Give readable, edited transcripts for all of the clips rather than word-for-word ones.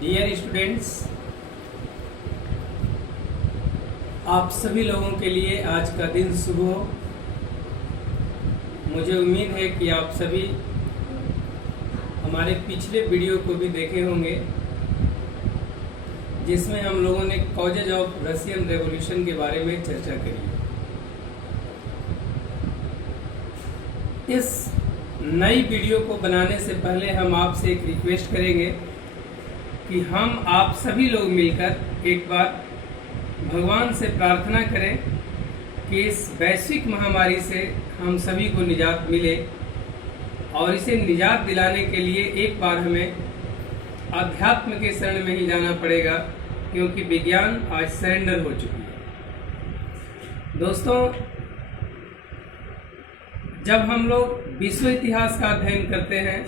Dear students, आप सभी लोगों के लिए आज का दिन शुभ हो। मुझे उम्मीद है कि आप सभी हमारे पिछले वीडियो को भी देखे होंगे, जिसमें हम लोगों ने कॉजेज ऑफ रशियन रेवोल्यूशन के बारे में चर्चा करी। इस नई वीडियो को बनाने से पहले हम आपसे एक रिक्वेस्ट करेंगे कि हम आप सभी लोग मिलकर एक बार भगवान से प्रार्थना करें कि इस वैश्विक महामारी से हम सभी को निजात मिले, और इसे निजात दिलाने के लिए एक बार हमें अध्यात्म के शरण में ही जाना पड़ेगा, क्योंकि विज्ञान आज सरेंडर हो चुकी है। दोस्तों, जब हम लोग विश्व इतिहास का अध्ययन करते हैं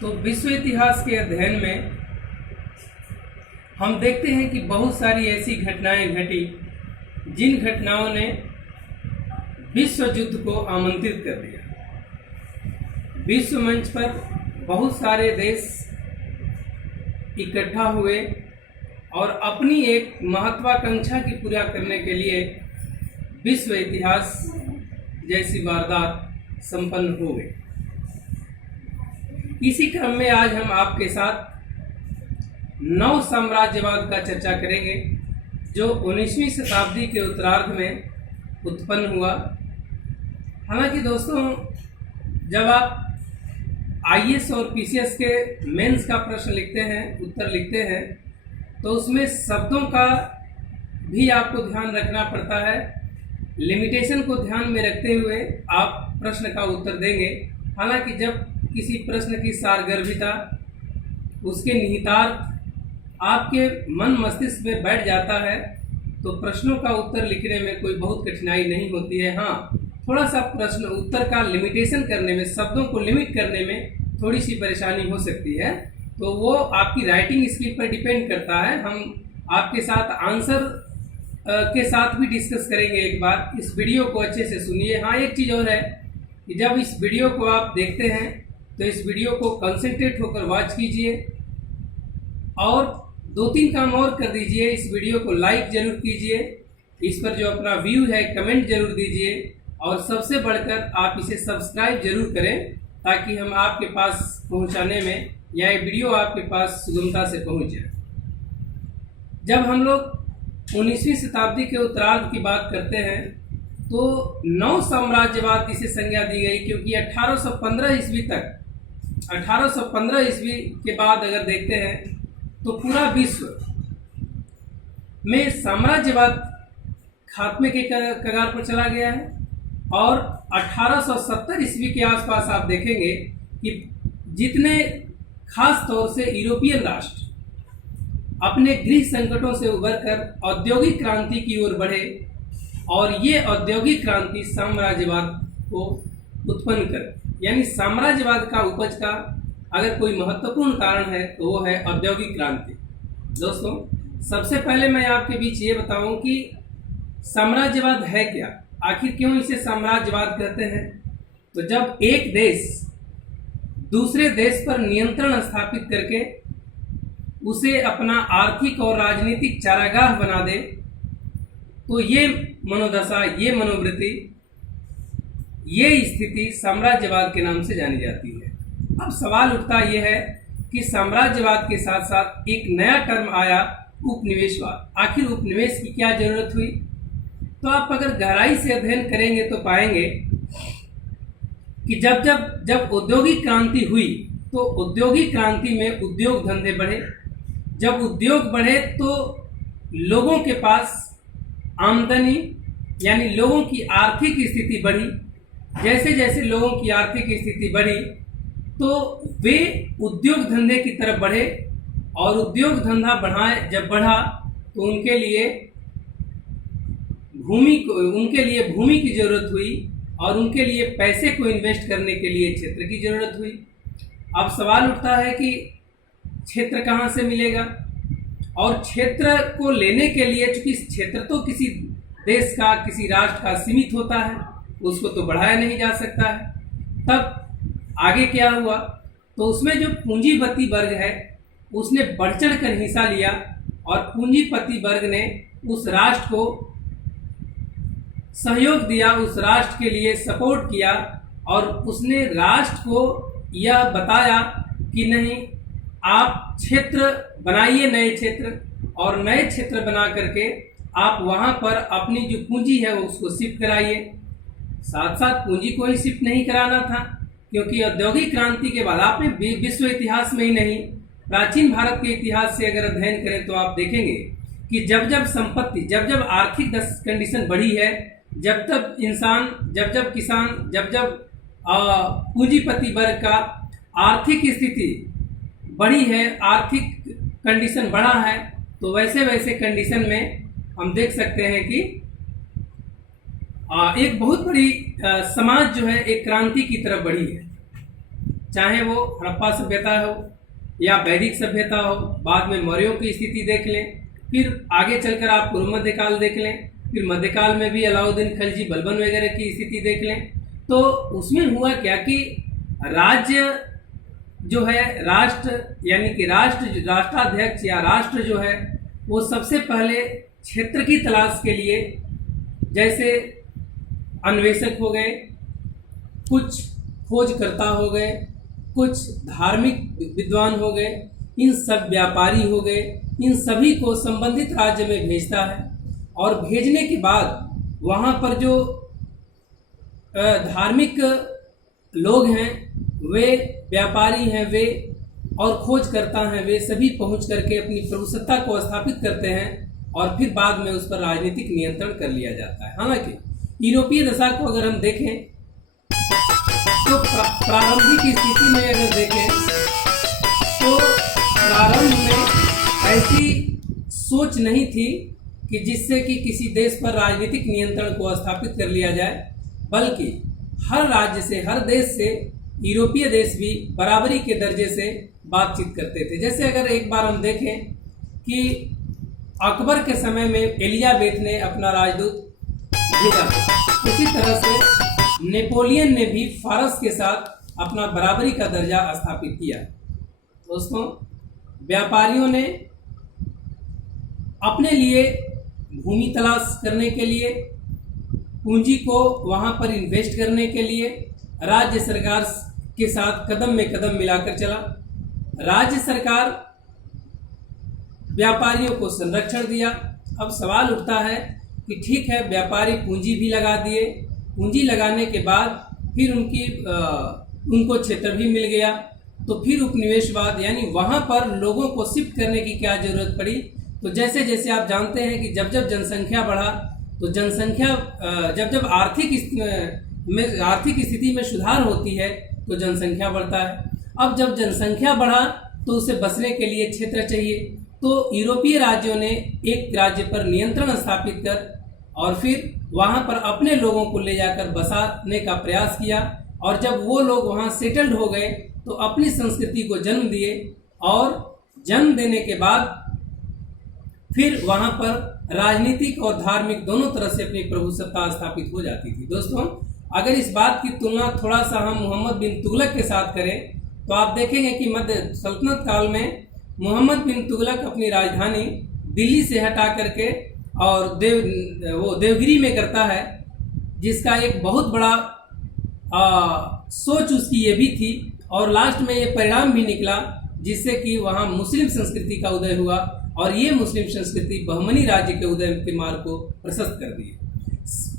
तो विश्व इतिहास के अध्ययन में हम देखते हैं कि बहुत सारी ऐसी घटनाएं घटी जिन घटनाओं ने विश्व युद्ध को आमंत्रित कर दिया। विश्व मंच पर बहुत सारे देश इकट्ठा हुए और अपनी एक महत्वाकांक्षा की पूरा करने के लिए विश्व इतिहास जैसी वारदात संपन्न हो गई। इसी क्रम में आज हम आपके साथ नव साम्राज्यवाद का चर्चा करेंगे, जो 19वीं शताब्दी के उत्तरार्ध में उत्पन्न हुआ। हालांकि दोस्तों, जब आप आईएएस और पीसीएस के मेंस का प्रश्न लिखते हैं, उत्तर लिखते हैं, तो उसमें शब्दों का भी आपको ध्यान रखना पड़ता है। लिमिटेशन को ध्यान में रखते हुए आप प्रश्न का उत्तर देंगे। हालांकि जब किसी प्रश्न की सारगर्भिता, उसके निहितार्थ आपके मन मस्तिष्क में बैठ जाता है, तो प्रश्नों का उत्तर लिखने में कोई बहुत कठिनाई नहीं होती है। हाँ, थोड़ा सा प्रश्न उत्तर का लिमिटेशन करने में, शब्दों को लिमिट करने में थोड़ी सी परेशानी हो सकती है, तो वो आपकी राइटिंग स्किल पर डिपेंड करता है। हम आपके साथ आंसर के साथ भी डिस्कस करेंगे। एक बार इस वीडियो को अच्छे से सुनिए। हाँ, एक चीज़ और है कि जब इस वीडियो को आप देखते हैं तो इस वीडियो को कंसंट्रेट होकर वॉच कीजिए, और 2-3 काम और कर दीजिए। इस वीडियो को लाइक जरूर कीजिए, इस पर जो अपना व्यू है कमेंट जरूर दीजिए, और सबसे बढ़कर आप इसे सब्सक्राइब जरूर करें, ताकि हम आपके पास पहुंचाने में, या ये वीडियो आपके पास सुगमता से पहुंच जाए। जब हम लोग 19वीं शताब्दी के उत्तरार्ध की बात करते हैं तो नव साम्राज्यवाद इसे संज्ञा दी गई, क्योंकि 1815 ईस्वी तक, 1815 ईस्वी के बाद अगर देखते हैं तो पूरा विश्व में साम्राज्यवाद खात्मे के कगार पर चला गया है। और 1870 ईस्वी के आसपास आप देखेंगे कि जितने खास तौर से यूरोपियन राष्ट्र अपने गृह संकटों से उबरकर औद्योगिक क्रांति की ओर बढ़े, और ये औद्योगिक क्रांति साम्राज्यवाद को उत्पन्न करे। यानी साम्राज्यवाद का उपज का अगर कोई महत्वपूर्ण कारण है तो वो है औद्योगिक क्रांति। दोस्तों, सबसे पहले मैं आपके बीच ये बताऊं कि साम्राज्यवाद है क्या, आखिर क्यों इसे साम्राज्यवाद कहते हैं। तो जब एक देश दूसरे देश पर नियंत्रण स्थापित करके उसे अपना आर्थिक और राजनीतिक चारागाह बना दे, तो ये मनोदशा, ये मनोवृत्ति, ये स्थिति साम्राज्यवाद के नाम से जानी जाती है। अब सवाल उठता यह है कि साम्राज्यवाद के साथ साथ एक नया टर्म आया, उपनिवेशवाद। आखिर उपनिवेश की क्या जरूरत हुई? तो आप अगर गहराई से अध्ययन करेंगे तो पाएंगे कि जब औद्योगिक क्रांति हुई तो औद्योगिक क्रांति में उद्योग धंधे बढ़े। जब उद्योग बढ़े तो लोगों के पास आमदनी, यानी लोगों की आर्थिक स्थिति बढ़ी। जैसे जैसे लोगों की आर्थिक स्थिति बढ़ी तो वे उद्योग धंधे की तरफ बढ़े, और उद्योग धंधा जब बढ़ा तो उनके लिए भूमि की जरूरत हुई, और उनके लिए पैसे को इन्वेस्ट करने के लिए क्षेत्र की जरूरत हुई। अब सवाल उठता है कि क्षेत्र कहाँ से मिलेगा, और क्षेत्र को लेने के लिए, चूंकि क्षेत्र तो किसी देश का, किसी राष्ट्र का सीमित होता है, उसको तो बढ़ाया नहीं जा सकता है। तब आगे क्या हुआ, तो उसमें जो पूंजीपति वर्ग है उसने बढ़ चढ़ कर हिस्सा लिया और पूंजीपति वर्ग ने उस राष्ट्र को सहयोग दिया, उस राष्ट्र के लिए सपोर्ट किया और उसने राष्ट्र को यह बताया कि नहीं, आप क्षेत्र बनाइए, नए क्षेत्र, और नए क्षेत्र बना करके आप वहां पर अपनी जो पूंजी है उसको शिफ्ट कराइए। साथ साथ पूंजी को ही शिफ्ट नहीं कराना था, क्योंकि औद्योगिक क्रांति के बाद आपने विश्व इतिहास में ही नहीं, प्राचीन भारत के इतिहास से अगर अध्ययन करें तो आप देखेंगे कि जब जब संपत्ति, जब जब आर्थिक कंडीशन बढ़ी है, जब तब इंसान, जब जब किसान, जब जब पूंजीपति वर्ग का आर्थिक स्थिति बढ़ी है, आर्थिक कंडीशन बढ़ा है, तो वैसे वैसे कंडीशन में हम देख सकते हैं कि एक बहुत बड़ी समाज जो है एक क्रांति की तरफ बढ़ी है। चाहे वो हड़प्पा सभ्यता हो या वैदिक सभ्यता हो, बाद में मौर्यों की स्थिति देख लें, फिर आगे चलकर आप पूर्व मध्यकाल देख लें, फिर मध्यकाल में भी अलाउद्दीन खिलजी, बलबन वगैरह की स्थिति देख लें, तो उसमें हुआ क्या कि राज्य जो है, राष्ट्र यानी कि राष्ट्राध्यक्ष या राष्ट्र जो है वो सबसे पहले क्षेत्र की तलाश के लिए जैसे अन्वेषक हो गए, कुछ खोजकर्ता हो गए, कुछ धार्मिक विद्वान हो गए, इन सब व्यापारी हो गए, इन सभी को संबंधित राज्य में भेजता है और भेजने के बाद वहाँ पर जो धार्मिक लोग हैं, वे व्यापारी हैं, वे और खोजकर्ता हैं, वे सभी पहुंच करके अपनी प्रभुसत्ता को स्थापित करते हैं और फिर बाद में उस पर राजनीतिक नियंत्रण कर लिया जाता है। हालांकि यूरोपीय दशा को अगर हम देखें तो प्रारंभिक स्थिति में अगर देखें तो प्रारंभ में ऐसी सोच नहीं थी कि जिससे कि किसी देश पर राजनीतिक नियंत्रण को स्थापित कर लिया जाए, बल्कि हर राज्य से, हर देश से यूरोपीय देश भी बराबरी के दर्जे से बातचीत करते थे। जैसे अगर एक बार हम देखें कि अकबर के समय में एलिजाबेथ ने अपना राजदूत भेजा था, उसी तरह से नेपोलियन ने भी फारस के साथ अपना बराबरी का दर्जा स्थापित किया। दोस्तों, व्यापारियों ने अपने लिए भूमि तलाश करने के लिए, पूंजी को वहां पर इन्वेस्ट करने के लिए राज्य सरकार के साथ कदम में कदम मिलाकर चला। राज्य सरकार व्यापारियों को संरक्षण दिया। अब सवाल उठता है कि ठीक है, व्यापारी पूंजी भी लगा दिए, पूंजी लगाने के बाद फिर उनको क्षेत्र भी मिल गया, तो फिर उपनिवेशवाद यानी वहां पर लोगों को शिफ्ट करने की क्या जरूरत पड़ी। तो जैसे जैसे आप जानते हैं कि जब जब जनसंख्या बढ़ा, तो जनसंख्या जब जब आर्थिक स्थिति में सुधार होती है तो जनसंख्या बढ़ता है। अब जब जनसंख्या बढ़ा तो उसे बसने के लिए क्षेत्र चाहिए, तो यूरोपीय राज्यों ने एक राज्य पर नियंत्रण स्थापित कर और फिर वहां पर अपने लोगों को ले जाकर बसाने का प्रयास किया, और जब वो लोग वहां सेटल्ड हो गए तो अपनी संस्कृति को जन्म दिए, और जन्म देने के बाद फिर वहां पर राजनीतिक और धार्मिक दोनों तरह से अपनी प्रभुसत्ता स्थापित हो जाती थी। दोस्तों, अगर इस बात की तुलना थोड़ा सा हम मोहम्मद बिन तुगलक के साथ करें तो आप देखेंगे कि मध्य सल्तनत काल में मोहम्मद बिन तुगलक अपनी राजधानी दिल्ली से हटा करके और देवगिरी में करता है, जिसका एक बहुत बड़ा सोच उसकी ये भी थी, और लास्ट में ये परिणाम भी निकला जिससे कि वहाँ मुस्लिम संस्कृति का उदय हुआ, और ये मुस्लिम संस्कृति बहमनी राज्य के उदय के मार्ग को प्रशस्त कर दिए।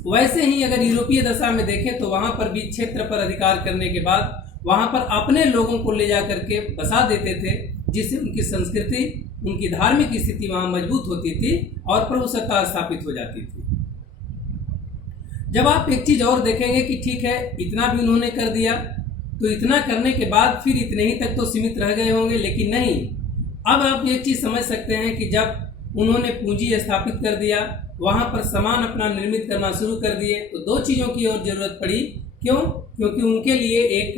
वैसे ही अगर यूरोपीय दशा में देखें तो वहाँ पर भी क्षेत्र पर अधिकार करने के बाद वहाँ पर अपने लोगों को ले जा करके बसा देते थे, जिससे उनकी संस्कृति, उनकी धार्मिक स्थिति वहाँ मजबूत होती थी और प्रभुसत्ता स्थापित हो जाती थी। जब आप एक चीज और देखेंगे कि ठीक है, इतना भी उन्होंने कर दिया, तो इतना करने के बाद फिर इतने ही तक तो सीमित रह गए होंगे, लेकिन नहीं, अब आप एक चीज समझ सकते हैं कि जब उन्होंने पूंजी स्थापित कर दिया, वहां पर सामान अपना निर्मित करना शुरू कर दिए, तो दो चीजों की और जरूरत पड़ी। क्यों? क्योंकि उनके लिए एक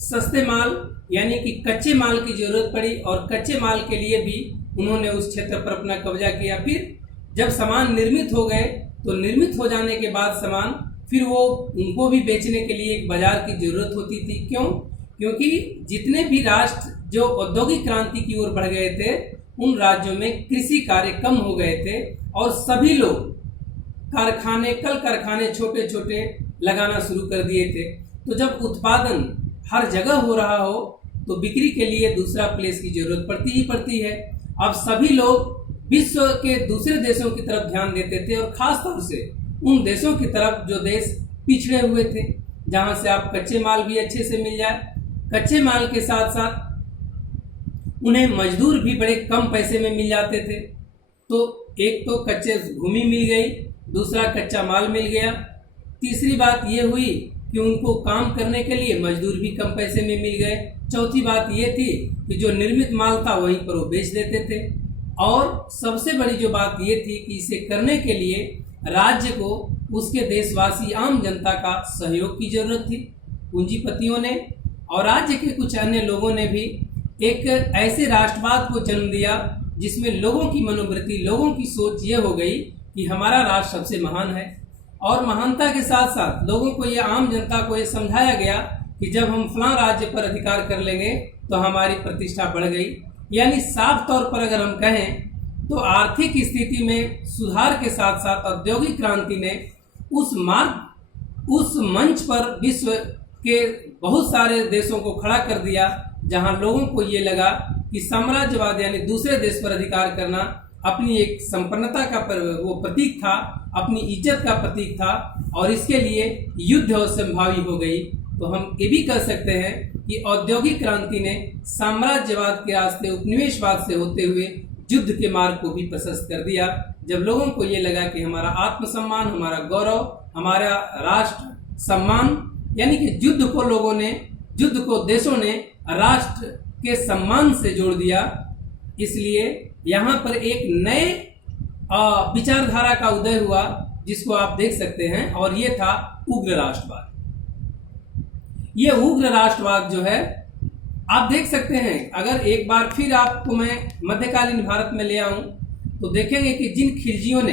सस्ते माल यानी कि कच्चे माल की जरूरत पड़ी, और कच्चे माल के लिए भी उन्होंने उस क्षेत्र पर अपना कब्जा किया। फिर जब सामान निर्मित हो गए तो निर्मित हो जाने के बाद सामान फिर वो उनको भी बेचने के लिए एक बाजार की जरूरत होती थी। क्यों? क्योंकि जितने भी राष्ट्र जो औद्योगिक क्रांति की ओर बढ़ गए थे उन राज्यों में कृषि कार्य कम हो गए थे और सभी लोग कारखाने, कल कारखाने छोटे छोटे लगाना शुरू कर दिए थे। तो जब उत्पादन हर जगह हो रहा हो तो बिक्री के लिए दूसरा प्लेस की जरूरत पड़ती ही पड़ती है। अब सभी लोग विश्व के दूसरे देशों की तरफ ध्यान देते थे और खास तौर से उन देशों की तरफ जो देश पिछड़े हुए थे, जहां से आप कच्चे माल भी अच्छे से मिल जाए, कच्चे माल के साथ साथ उन्हें मजदूर भी बड़े कम पैसे में मिल जाते थे। तो एक तो कच्चे भूमि मिल गई, दूसरा कच्चा माल मिल गया, तीसरी बात ये हुई कि उनको काम करने के लिए मजदूर भी कम पैसे में मिल गए, चौथी बात ये थी कि जो निर्मित माल था वहीं पर वो बेच देते थे, और सबसे बड़ी जो बात ये थी कि इसे करने के लिए राज्य को उसके देशवासी आम जनता का सहयोग की जरूरत थी। पूंजीपतियों ने और राज्य के कुछ अन्य लोगों ने भी एक ऐसे राष्ट्रवाद को जन्म दिया जिसमें लोगों की मनोवृत्ति, लोगों की सोच ये हो गई कि हमारा राष्ट्र सबसे महान है। और महानता के साथ साथ लोगों को ये, आम जनता को ये समझाया गया कि जब हम फलां राज्य पर अधिकार कर लेंगे तो हमारी प्रतिष्ठा बढ़ गई। यानी साफ तौर पर अगर हम कहें तो आर्थिक स्थिति में सुधार के साथ साथ औद्योगिक क्रांति ने उस मंच पर विश्व के बहुत सारे देशों को खड़ा कर दिया जहां लोगों को ये लगा कि साम्राज्यवाद यानी दूसरे देश पर अधिकार करना अपनी एक संपन्नता का वो प्रतीक था, अपनी इज्जत का प्रतीक था, और इसके लिए युद्ध असंभावी हो गई। तो हम ये भी कह सकते हैं कि औद्योगिक क्रांति ने साम्राज्यवाद के रास्ते उपनिवेशवाद से होते हुए युद्ध के मार्ग को भी प्रशस्त कर दिया। जब लोगों को ये लगा कि हमारा आत्मसम्मान, हमारा गौरव, हमारा राष्ट्र सम्मान, यानी कि युद्ध को देशों ने राष्ट्र के सम्मान से जोड़ दिया। इसलिए यहाँ पर एक नए विचारधारा का उदय हुआ जिसको आप देख सकते हैं, और ये था उग्र राष्ट्रवाद। ये उग्र राष्ट्रवाद जो है आप देख सकते हैं, अगर एक बार फिर आपको मैं मध्यकालीन भारत में ले आऊं तो देखेंगे कि जिन खिलजियों ने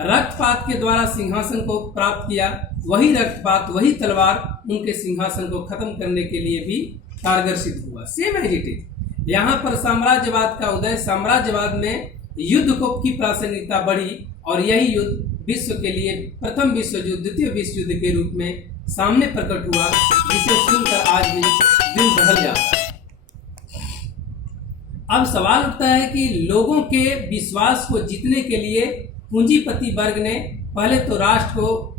रक्तपात के द्वारा सिंहासन को प्राप्त किया, वही रक्तपात, वही तलवार उनके सिंहासन को खत्म करने के लिए भी कारगर सिद्ध हुआ। सेम एज इट इज यहाँ पर साम्राज्यवाद का उदय, साम्राज्यवाद में युद्ध को की प्रासंगिकता बढ़ी, और यही युद्ध विश्व के लिए प्रथम विश्व युद्ध, द्वितीय विश्व युद्ध के रूप में सामने प्रकट हुआ, जिसे सुनकर आज भी दिल दहल जाता है। अब सवाल उठता है कि लोगों के विश्वास को जीतने के लिए पूंजीपति वर्ग ने पहले तो राष्ट्र को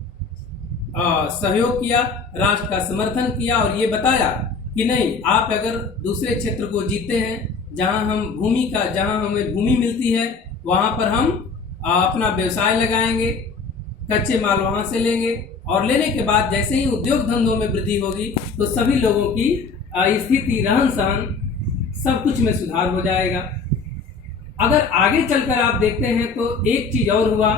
सहयोग किया, राष्ट्र का समर्थन किया, और ये बताया कि नहीं, आप अगर दूसरे क्षेत्र को जीतते हैं जहां हमें भूमि मिलती है, वहां पर हम अपना व्यवसाय लगाएंगे, कच्चे माल वहां से लेंगे, और लेने के बाद जैसे ही उद्योग धंधों में वृद्धि होगी तो सभी लोगों की स्थिति, रहन सहन, सब कुछ में सुधार हो जाएगा। अगर आगे चलकर आप देखते हैं तो एक चीज और हुआ।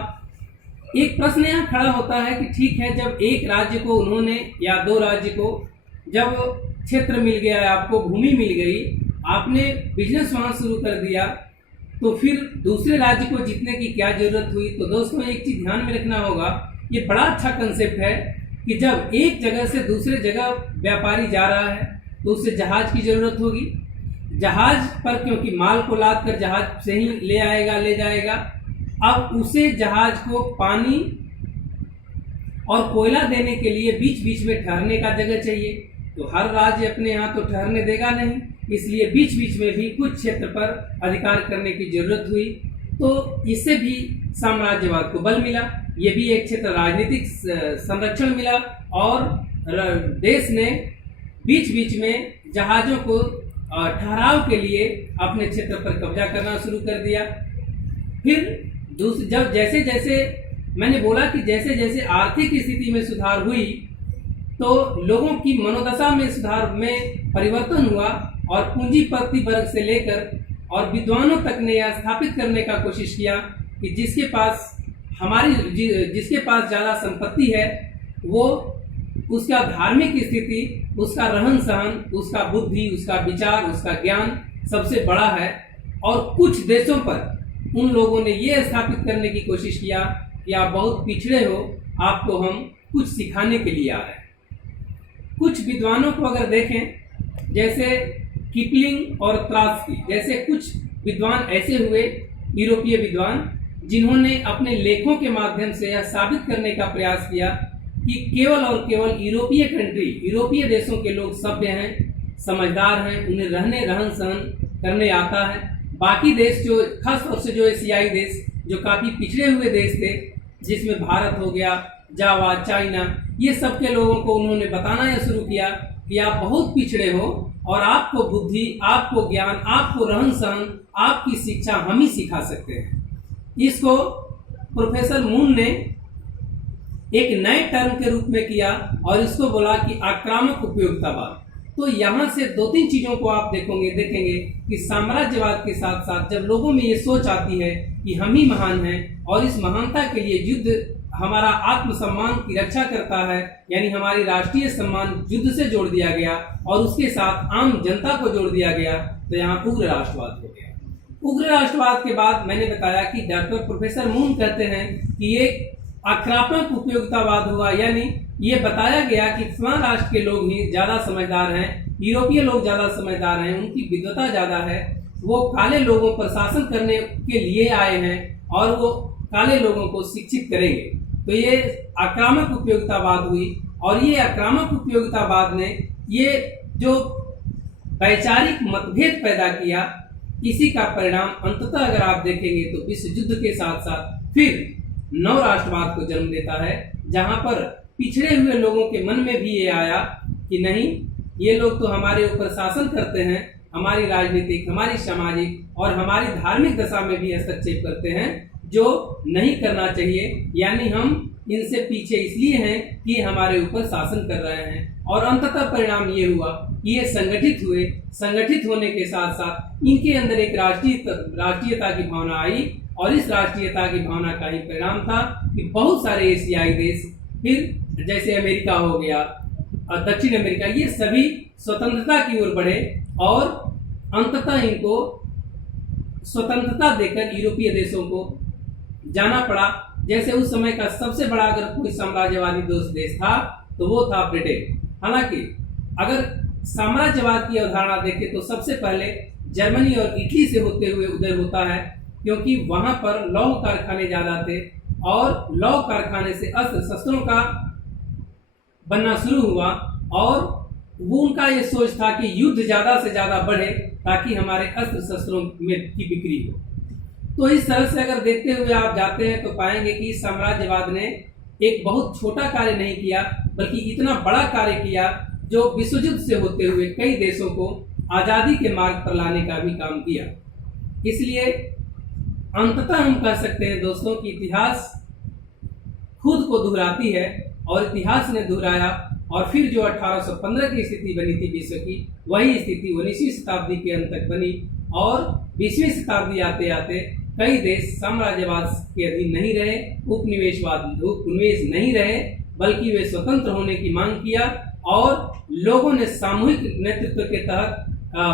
एक प्रश्न यहाँ खड़ा होता है कि ठीक है, जब एक राज्य को उन्होंने या दो राज्य को जब क्षेत्र मिल गया, आपको भूमि मिल गई, आपने बिजनेस वहां शुरू कर दिया, तो फिर दूसरे राज्य को जीतने की क्या जरूरत हुई। तो दोस्तों एक चीज ध्यान में रखना होगा, ये बड़ा अच्छा कंसेप्ट है कि जब एक जगह से दूसरे जगह व्यापारी जा रहा है तो उसे जहाज की जरूरत होगी। जहाज पर क्योंकि माल को लाद कर जहाज से ही ले जाएगा। अब उसे जहाज को पानी और कोयला देने के लिए बीच बीच में ठहरने का जगह चाहिए। तो हर राज्य अपने यहाँ तो ठहरने देगा नहीं, इसलिए बीच बीच में भी कुछ क्षेत्र पर अधिकार करने की जरूरत हुई। तो इससे भी साम्राज्यवाद को बल मिला, ये भी एक क्षेत्र राजनीतिक संरक्षण मिला, और देश ने बीच बीच में जहाजों को ठहराव के लिए अपने क्षेत्र पर कब्जा करना शुरू कर दिया। फिर जब जैसे जैसे मैंने बोला कि जैसे जैसे आर्थिक स्थिति में सुधार हुई तो लोगों की मनोदशा में सुधार में परिवर्तन हुआ, और पूंजीपति वर्ग से लेकर और विद्वानों तक ने यह स्थापित करने का कोशिश किया कि जिसके पास ज़्यादा संपत्ति है वो, उसका धार्मिक स्थिति, उसका रहन सहन, उसका बुद्धि, उसका विचार, उसका ज्ञान सबसे बड़ा है। और कुछ देशों पर उन लोगों ने ये स्थापित करने की कोशिश किया कि आप बहुत पिछड़े हो, आपको हम कुछ सिखाने के लिए आ रहे हैं। कुछ विद्वानों को अगर देखें जैसे किपलिंग और त्रास्की जैसे कुछ विद्वान ऐसे हुए, यूरोपीय विद्वान, जिन्होंने अपने लेखों के माध्यम से यह साबित करने का प्रयास किया कि केवल और केवल यूरोपीय कंट्री, यूरोपीय देशों के लोग सभ्य हैं, समझदार हैं, उन्हें रहन सहन करने आता है। बाकी देश जो खास तौर से जो एशियाई देश जो काफ़ी पिछड़े हुए देश थे, जिसमें भारत हो गया, जावा, चाइना, ये सब के लोगों को उन्होंने बताना यह शुरू किया कि आप बहुत पिछड़े हो और आपको बुद्धि, आपको ज्ञान, आपको रहन सहन, आपकी शिक्षा हम ही सिखा सकते हैं। इसको प्रोफेसर मून ने एक नए टर्म के रूप में किया और इसको बोला कि आक्रामक उपयोगितावाद। तो यहाँ से दो तीन चीजों को आप देखेंगे कि साम्राज्यवाद के साथ साथ जब लोगों में ये सोच आती है कि हम ही महान हैं और इस महानता के लिए युद्ध हमारा आत्मसम्मान की रक्षा करता है, यानी हमारी राष्ट्रीय सम्मान युद्ध से जोड़ दिया गया और उसके साथ आम जनता को जोड़ दिया गया, तो यहाँ उग्र राष्ट्रवाद हो गया। उग्र राष्ट्रवाद के बाद मैंने बताया कि डॉक्टर प्रोफेसर मून कहते हैं कि ये आक्रामक उपयोगितावाद हुआ, यानी ये बताया गया कि फलां राष्ट्र के लोग ही ज्यादा समझदार हैं, यूरोपीय लोग ज्यादा समझदार हैं, उनकी विद्वता ज्यादा है, वो काले लोगों पर शासन करने के लिए आए हैं और वो काले लोगों को शिक्षित करेंगे। तो ये आक्रामक उपयोगितावाद हुई और ये आक्रामक उपयोगितावाद ने ये जो वैचारिक मतभेद पैदा किया, इसी का परिणाम अंततः अगर आप देखेंगे तो विश्व युद्ध के साथ साथ फिर नव राष्ट्रवाद को जन्म देता है, जहां पर पिछड़े हुए लोगों के मन में भी ये आया कि नहीं, ये लोग तो हमारे ऊपर शासन करते हैं, हमारी राजनीतिक, हमारी सामाजिक और हमारी धार्मिक दशा में भी हस्तक्षेप करते हैं, जो नहीं करना चाहिए, यानी हम इनसे पीछे इसलिए हैं कि हमारे ऊपर शासन कर रहे हैं। और अंततः परिणाम ये हुआ कि ये संगठित हुए, संगठित होने के साथ साथ इनके अंदर एक राष्ट्रीयता की भावना आई और इस राष्ट्रीयता की भावना का ही परिणाम था कि बहुत सारे एशियाई देश, फिर जैसे अमेरिका हो गया, दक्षिण अमेरिका, ये सभी स्वतंत्रता की ओर बढ़े और अंततः इनको स्वतंत्रता देकर यूरोपीय देशों को जाना पड़ा। जैसे उस समय का सबसे बड़ा अगर कोई साम्राज्यवादी देश था तो वो था ब्रिटेन। हालांकि अगर साम्राज्यवाद की अवधारणा देखें तो सबसे पहले जर्मनी और इटली से होते हुए उदय होता है, क्योंकि वहां पर लौह कारखाने ज्यादा थे और लौह कारखाने से अस्त्र शस्त्रों का बनना शुरू हुआ और वो उनका ये सोच था कि युद्ध ज्यादा से ज्यादा बढ़े ताकि हमारे अस्त्र शस्त्रों में की बिक्री हो। तो इस तरह से अगर देखते हुए आप जाते हैं तो पाएंगे कि साम्राज्यवाद ने एक बहुत छोटा कार्य नहीं किया, बल्कि इतना बड़ा कार्य किया जो विश्व युद्ध से होते हुए कई देशों को आजादी के मार्ग पर लाने का भी काम किया। इसलिए अंततः हम कह सकते हैं दोस्तों कि इतिहास खुद को दोहराती है और इतिहास ने दोहराया और फिर जो 1815 की स्थिति बनी थी विश्व की, वही स्थिति 19वीं शताब्दी के अंत तक बनी और 20वीं शताब्दी आते आते कई देश साम्राज्यवाद के अधीन नहीं रहे, उपनिवेश नहीं रहे, बल्कि वे स्वतंत्र होने की मांग किया और लोगों ने सामूहिक नेतृत्व के तहत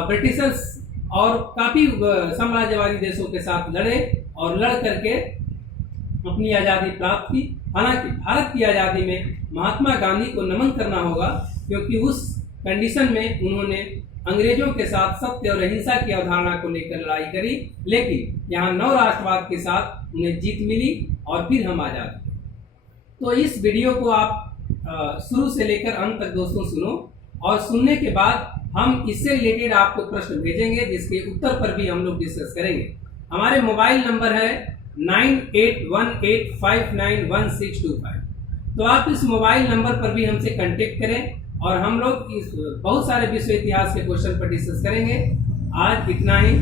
ब्रिटिशर्स और काफी साम्राज्यवादी देशों के साथ लड़े और लड़ करके अपनी आज़ादी प्राप्त की। हालांकि भारत की आज़ादी में महात्मा गांधी को नमन करना होगा, क्योंकि उस कंडीशन में उन्होंने अंग्रेजों के साथ सत्य और अहिंसा की अवधारणा को लेकर लड़ाई करी, लेकिन यहाँ नव राष्ट्रवाद के साथ उन्हें जीत मिली और फिर हम आजाद हुए। तो इस वीडियो को आप शुरू से लेकर अंत तक दोस्तों सुनो और सुनने के बाद हम इससे रिलेटेड आपको प्रश्न भेजेंगे जिसके उत्तर पर भी हम लोग डिस्कस करेंगे। हमारे मोबाइल नंबर है 9818591625। तो आप इस मोबाइल नंबर पर भी हमसे कांटेक्ट करें और हम लोग इस बहुत सारे विश्व इतिहास के क्वेश्चन पर डिस्कस करेंगे। आज इतना ही।